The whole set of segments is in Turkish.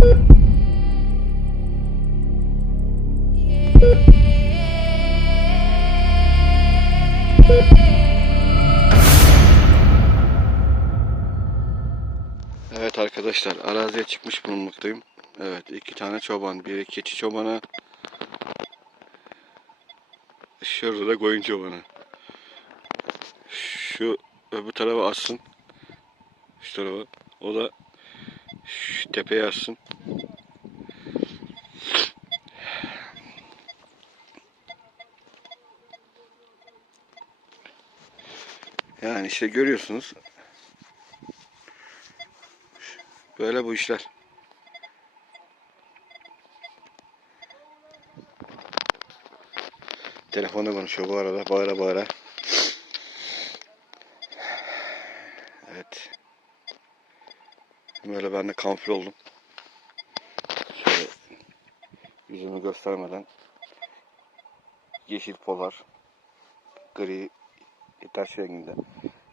Evet arkadaşlar araziye çıkmış bulunmaktayım. Evet iki tane çoban. Biri keçi çobanı. Şurada da koyun çobanı. Şu öbür tarafa assın. Şu tarafa. O da şu tepeye assın. Yani işte görüyorsunuz. Böyle bu işler. Telefonda konuşuyor bu arada bağıra bağıra. Evet. Ben de kamufle oldum. Şöyle yüzümü göstermeden yeşil polar gri taş renginde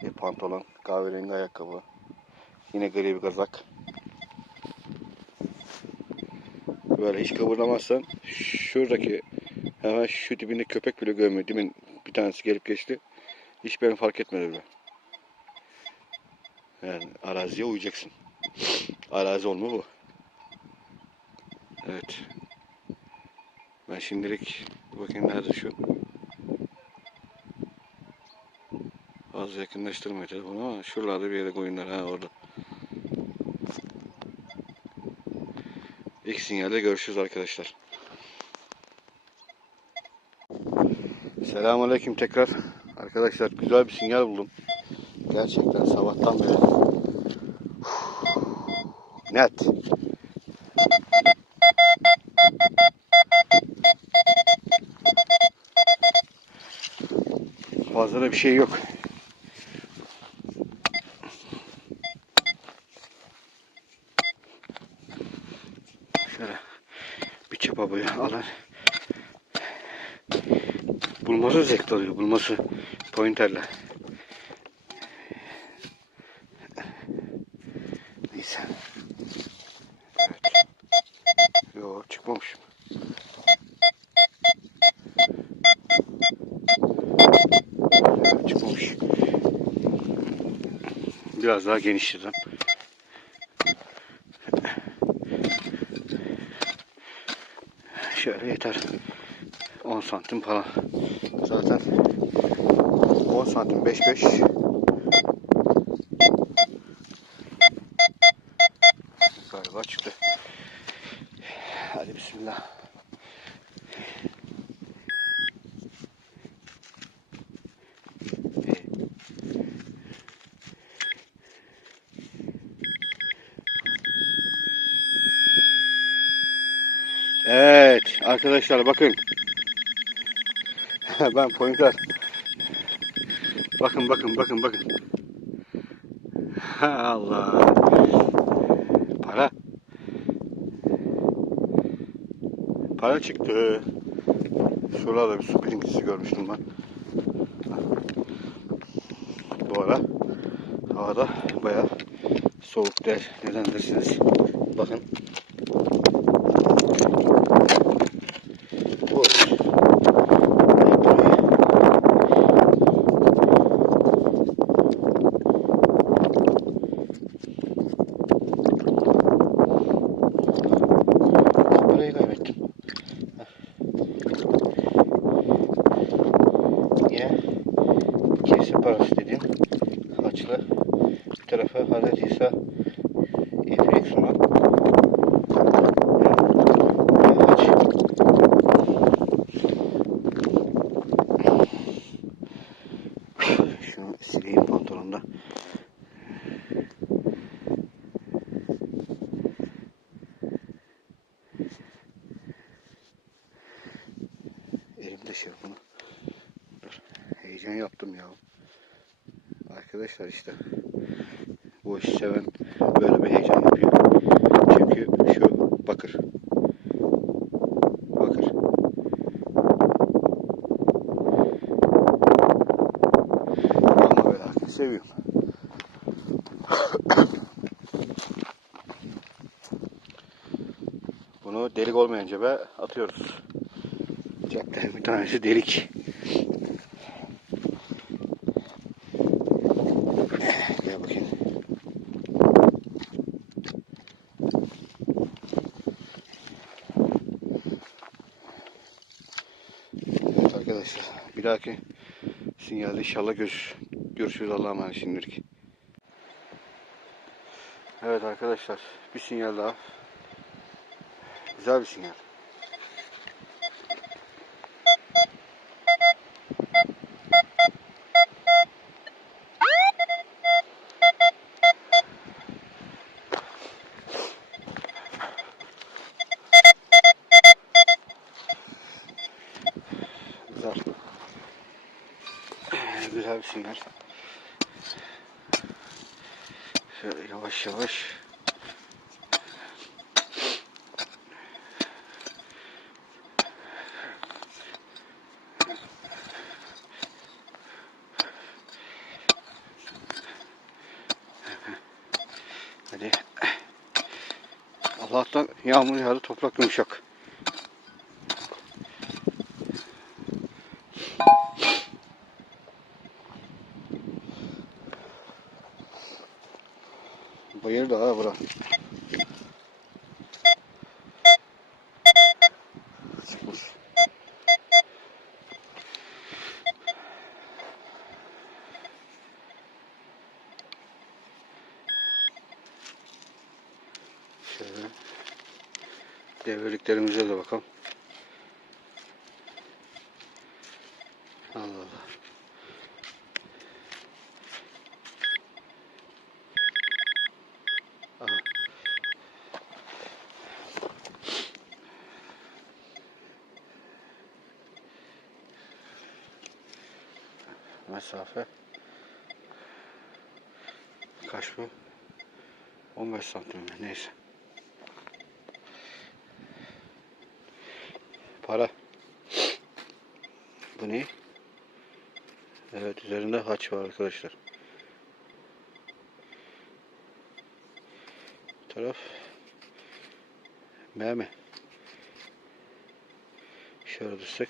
bir pantolon kahverengi ayakkabı yine gri bir kazak böyle hiç kıvırlamazsan şuradaki hemen şu dibinde köpek bile görmüyor. Demin bir tanesi gelip geçti. Hiç beni fark etmedi bile. Yani araziye uyacaksın. Arazi olma bu. Evet. Ben şimdilik bakayım nerede şu. Az yakınlaştırmıyor telefonu ama şuralarda bir yere koyunlar ha orada. İlk sinyalde görüşürüz arkadaşlar. Selamünaleyküm tekrar. Arkadaşlar güzel bir sinyal buldum. Gerçekten sabahtan beri. Net. Fazla da bir şey yok. Şöyle bir çapa boyu alın. Bulması zevkli oluyor. Bulması pointerle. Biraz daha genişledim. Şöyle yeter. 10 santim falan. Zaten 10 santim 5 5 galiba çıktı. Hadi bismillah. Evet arkadaşlar bakın. ben pointer. Bakın bakın bakın bakın. Allah. Para. Para çıktı. Şurada bir su birinkisi görmüştüm ben. Bu ara havada bayağı soğuk der. Neden dersiniz? Bakın. Bu. Parayı kaybettim. Yine kesim parası dediğim haçlı bir tarafa Hazreti İsa İdrik sunan haç. Şunu sileyim pantolonda. Elimde şey bunu. Dur. Heyecan yaptım ya. Arkadaşlar işte bu işi seven böyle bir heyecan yapıyor. Çünkü şu bakır. Ama ve lakin seviyorum. atıyor. Delik olmayınca be atıyoruz. Ceplerin bir tanesi delik. Evet arkadaşlar. Bir dahaki sinyalde inşallah görüş, görüşürüz Allah'a emanet şimdilik. Evet arkadaşlar bir sinyal daha. Güzel bir sinyal. Güzel bir sinyal. Şöyle yavaş yavaş. Hadi. Allah'tan yağmur yağdı, toprak yumuşak. Bayır da ha bura. Çıkmış. Şöyle. Devreliklerimize de bakalım. Allah Allah. Mesafe kaç bu? 15 santim? Neyse. Para. Bu ne? Evet üzerinde haç var arkadaşlar. Bu taraf M mi? Şöyle düşsek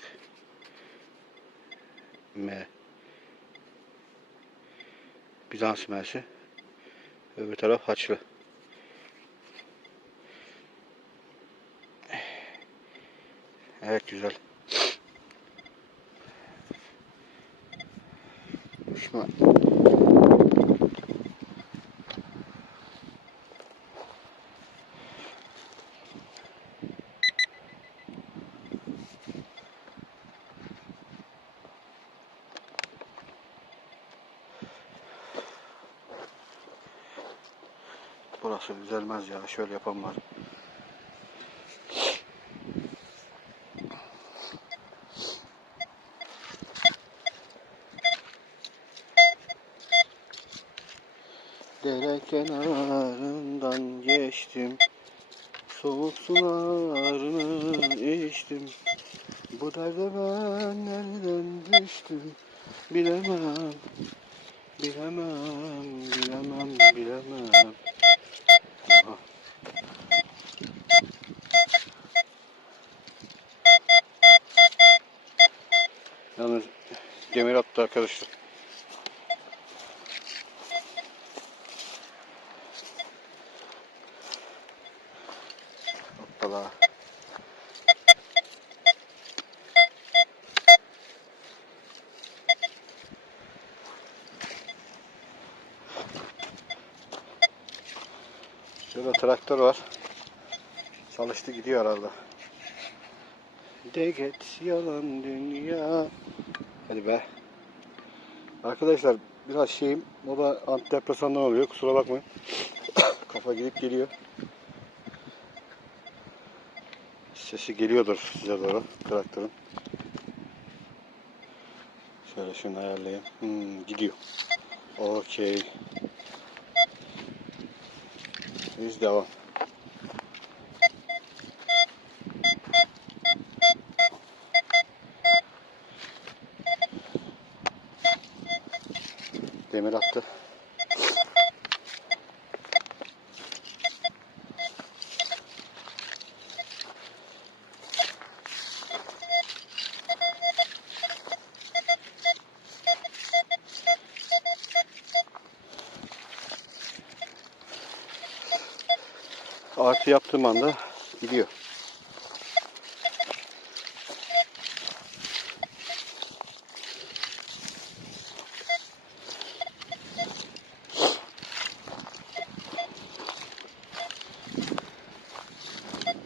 M Bizans M'si öbür taraf haçlı Evet güzel Uçma Burası düzelmez ya. Şöyle yapan var. Dere kenarından geçtim. Soğuk sularını içtim. Bu derde ben nereden düştüm bilemem. Bilemem, bilemem, bilemem. Yalnız demir attı arkadaşlar. Hoppala. Şurada traktör var. Çalıştı gidiyor herhalde. De geç yalan dünya. Hadi be. Arkadaşlar biraz şeyim o da antidepresandan oluyor kusura bakmayın. Kafa gidip geliyor. Sesi geliyordur size doğru traktörün. Şöyle şunu ayarlayayım. Hmm, gidiyor. Okey. Biz devam. Demir attı. Artı yaptığım anda gidiyor.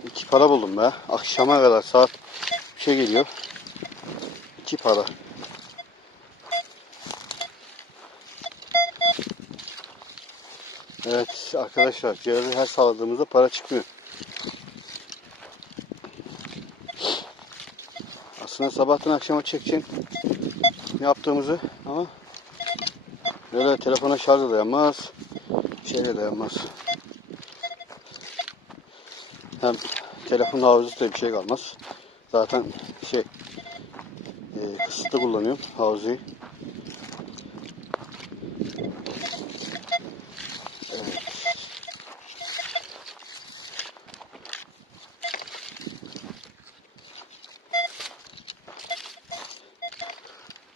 İki para buldum be. Akşama kadar saat bir şey geliyor. İki para. Evet arkadaşlar cihazı her sağladığımızda para çıkmıyor. Aslında sabahtan akşama çekeceğim yaptığımızı ama böyle telefona şarj da dayanmaz. Şeyle dayanmaz. Hem telefon hafızası da bir şey kalmaz. Zaten şey e, kısıtlı kullanıyorum hafızayı.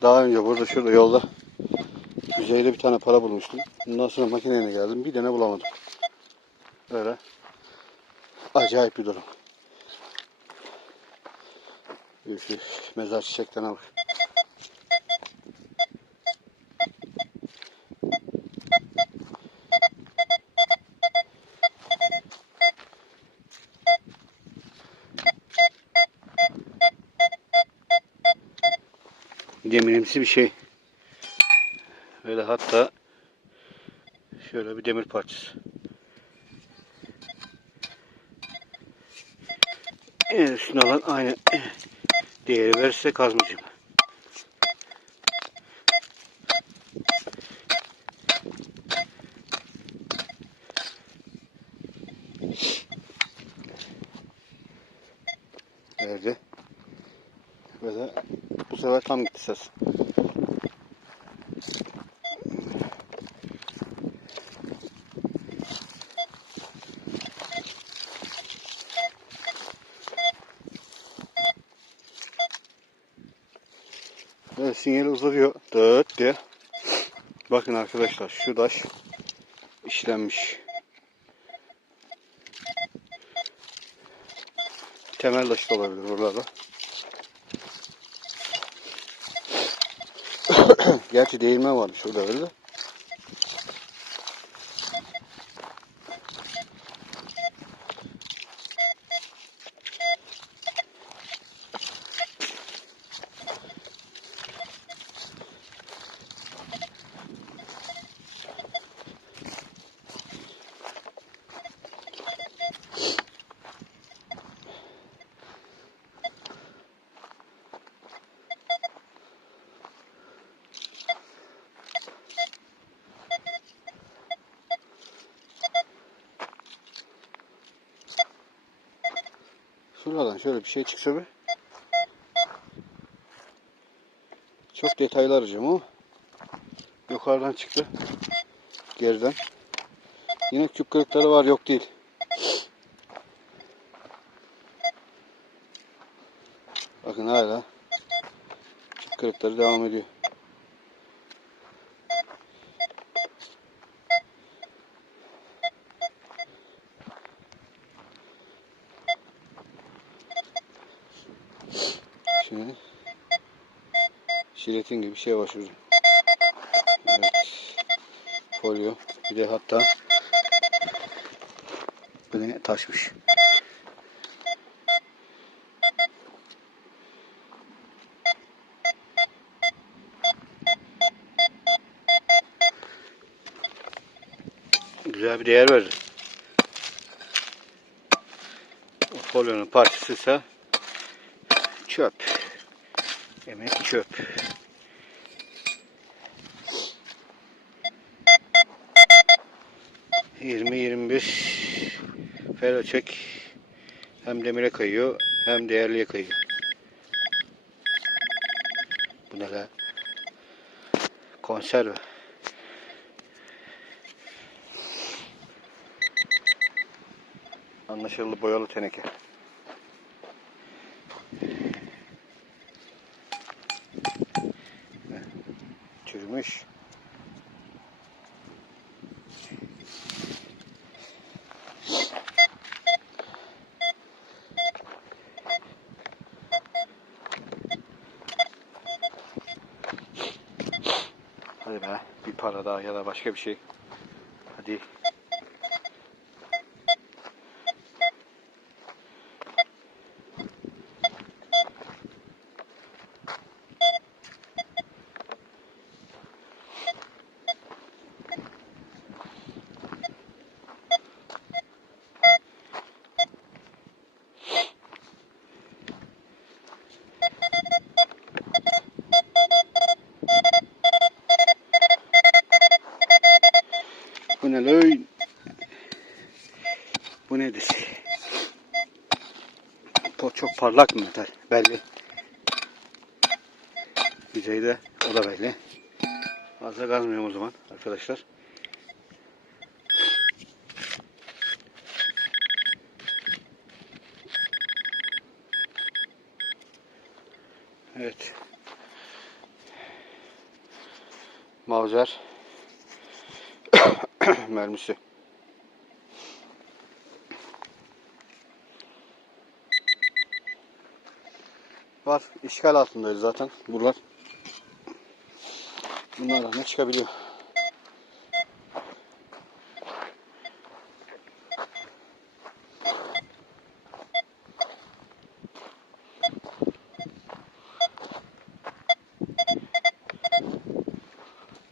Daha önce burada şurada yolda yüzeyde bir tane para bulmuştum. Ondan sonra makineye geldim. Bir tane bulamadım. Öyle. Acayip bir durum. Mezar çiçeklerine bak. Demirimsi bir şey. Böyle hatta şöyle bir demir parçası. En üstüne alan aynı değeri verirse kazmayacağım. Verdi. Ve de bu ses. Evet sinyali uzatıyor. Dıt diye. Bakın arkadaşlar şu taş işlenmiş. Temel taş da olabilir buralarda. Gerçi değirmen varmış şurada öyle Şuradan şöyle bir şey çıksa bir. Çok detaylı arayacağım. Yukarıdan çıktı. Geriden. Yine küp kırıkları var yok değil. Bakın hala küp kırıkları devam ediyor. Şimdi jiletin gibi bir şey var şurada. Evet. Folyo. Bir de hatta bu ne taşmış. Güzel bir değer verir. O folyonun parçası ise çöp. Emek çöp. Yirmi yirmi bir çek hem demire kayıyor hem değerliye kayıyor. Bu ne? Konserve. Anlaşıldı boyalı teneke. Hadi. Bir para daha ya da başka bir şey. Hadi. Parlak metal? Belli. Yüzeyde o da belli. Fazla kazmıyorum o zaman arkadaşlar. Evet. Mavzer mermisi. Var. işgal altındayız zaten. Buralar. Bunlardan ne çıkabiliyor?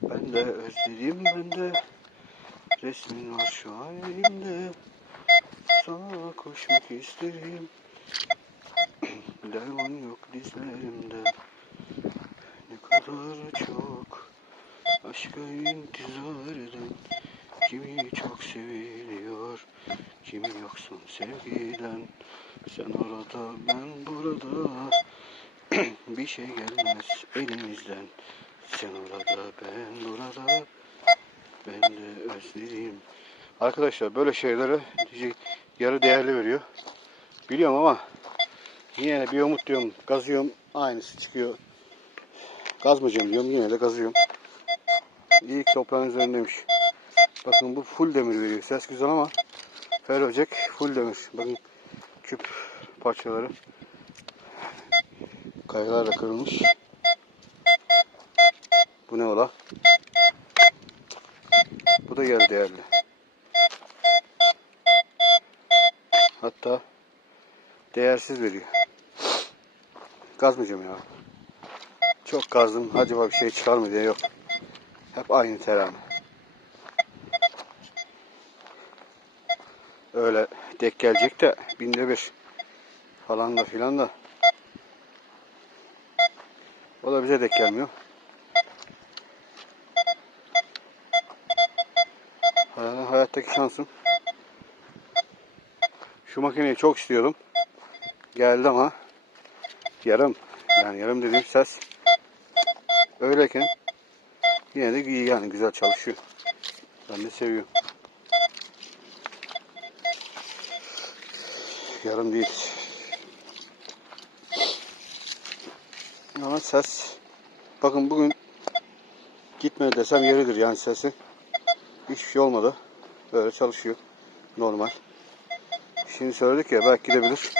Ben de özledim ben de Resmin var şu an elimde Sana koşmak isterim Derman yok dizlerimde Ne kadar çok. Aşka intizar eden Kimi çok seviliyor Kimi yoksun sevgiden. Sen orada ben burada. Bir şey gelmez elimizden. Sen orada ben burada. Ben de özledim. Arkadaşlar böyle şeylere yarı değerli veriyor. Biliyorum ama yine de bir umut diyorum. Gazıyorum aynısı çıkıyor. Gazmayacağım diyorum yine de gazıyorum. İlk toprağın üzerindeymiş. Bakın bu full demir veriyor. Ses güzel ama ferrocek full demir. Bakın küp parçaları. Kayalar kırılmış. Bu ne ola? Bu da yarı değerli. Hatta değersiz veriyor. Gazmayacağım ya. Çok gazdım. Acaba bir şey çıkar mı diye yok. Hep aynı terane. Öyle dek gelecek de binde bir falan da filan da. O da bize dek gelmiyor. Hay- Hayattaki şansım. Şu makineyi çok istiyordum. Geldi ama yarım. Yani yarım dediğim ses öyleyken yine de iyi yani güzel çalışıyor. Ben de seviyorum. Yarım değil. Ama ses bakın bugün gitmedi desem yeridir yani sesi. Hiçbir şey olmadı. Böyle çalışıyor. Normal. Şimdi söyledik ya belki gidebilir.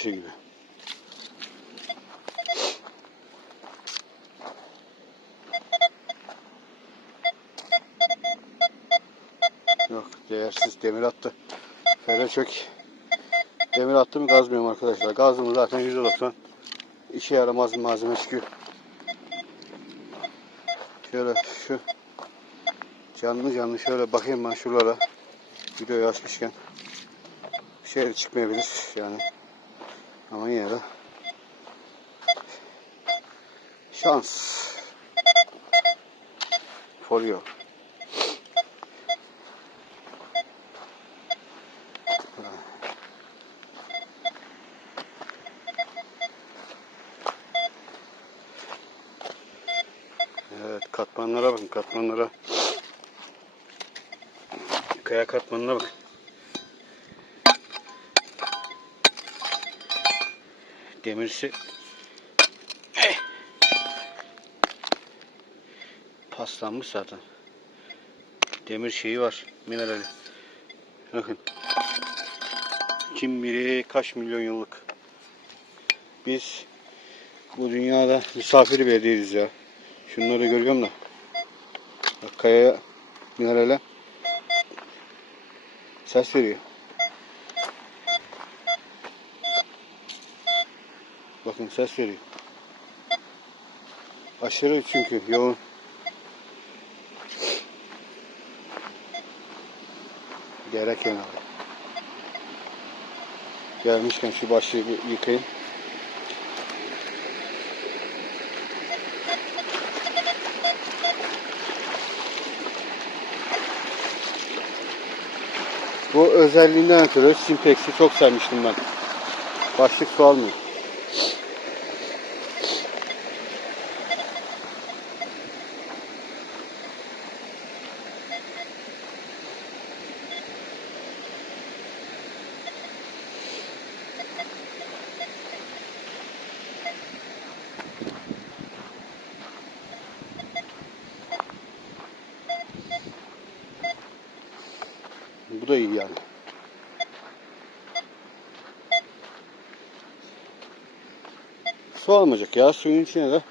Taşı gibi. Yok değersiz demir attı. Fere çök. Demir attı mı gazmıyorum arkadaşlar. Gazlı mı zaten %90 işe yaramaz malzeme çıkıyor. Şöyle şu canlı canlı şöyle bakayım ben şuralara. Videoyu açmışken. Bir şey çıkmayabilir yani. Ama yine de şans. Folyo. Evet katmanlara bakın katmanlara. Kaya katmanına bakın. Demirsi Eh. paslanmış zaten. Demir şeyi var minerali. Bakın. Kim bilir kaç milyon yıllık. Biz bu dünyada misafiri bile değiliz ya. Şunları görüyorum da. Bak kayaya minerale ses veriyor. Bakın ses veriyor. Aşırı çünkü yoğun. Dere kenarı. Gelmişken şu başlığı bir yıkayayım. Bu özelliğinden ötürü Simpex'i çok sevmiştim ben. Başlık su almıyor. Bu da iyi yani. Su almayacak ya. Suyun içine de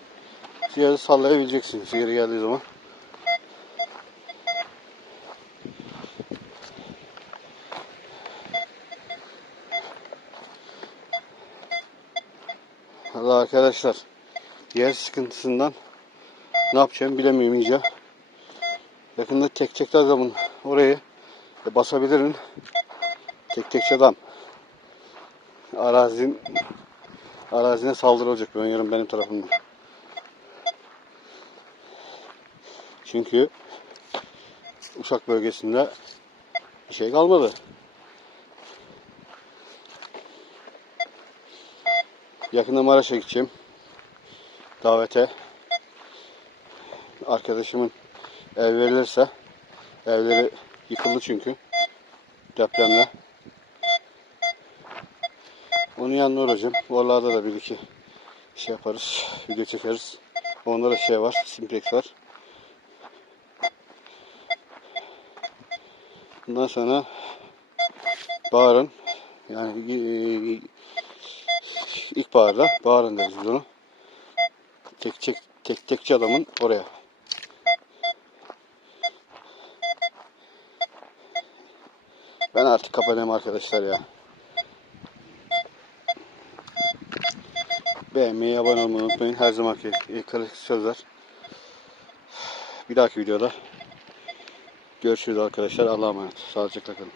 ciğeri sallayabileceksin sigara geldiği zaman. Allah arkadaşlar yer sıkıntısından ne yapacağımı bilemiyorum iyice. Yakında tek çekti adamın orayı e, basabilirim. Tek tek adam. Arazinin arazine saldırı olacak ben yarın benim tarafımdan. Çünkü Uşak bölgesinde bir şey kalmadı. Yakında Maraş'a gideceğim. Davete. Arkadaşımın ev verilirse evleri yıkıldı çünkü depremle. Onun yanına uğrayacağım. Oralarda da bir iki şey yaparız. Video çekeriz. Onda da şey var. Simplex var. Bundan sonra Bahar'ın yani e, ilkbaharda Bahar'ın deriz biz onu. Tek, tek, tek tekçi adamın oraya. Ben artık kapatayım arkadaşlar ya. Beğenmeyi, abone olmayı unutmayın. Her zamanki klasik sözler. Bir dahaki videoda görüşürüz arkadaşlar. Allah'a emanet. Sağlıcakla kalın.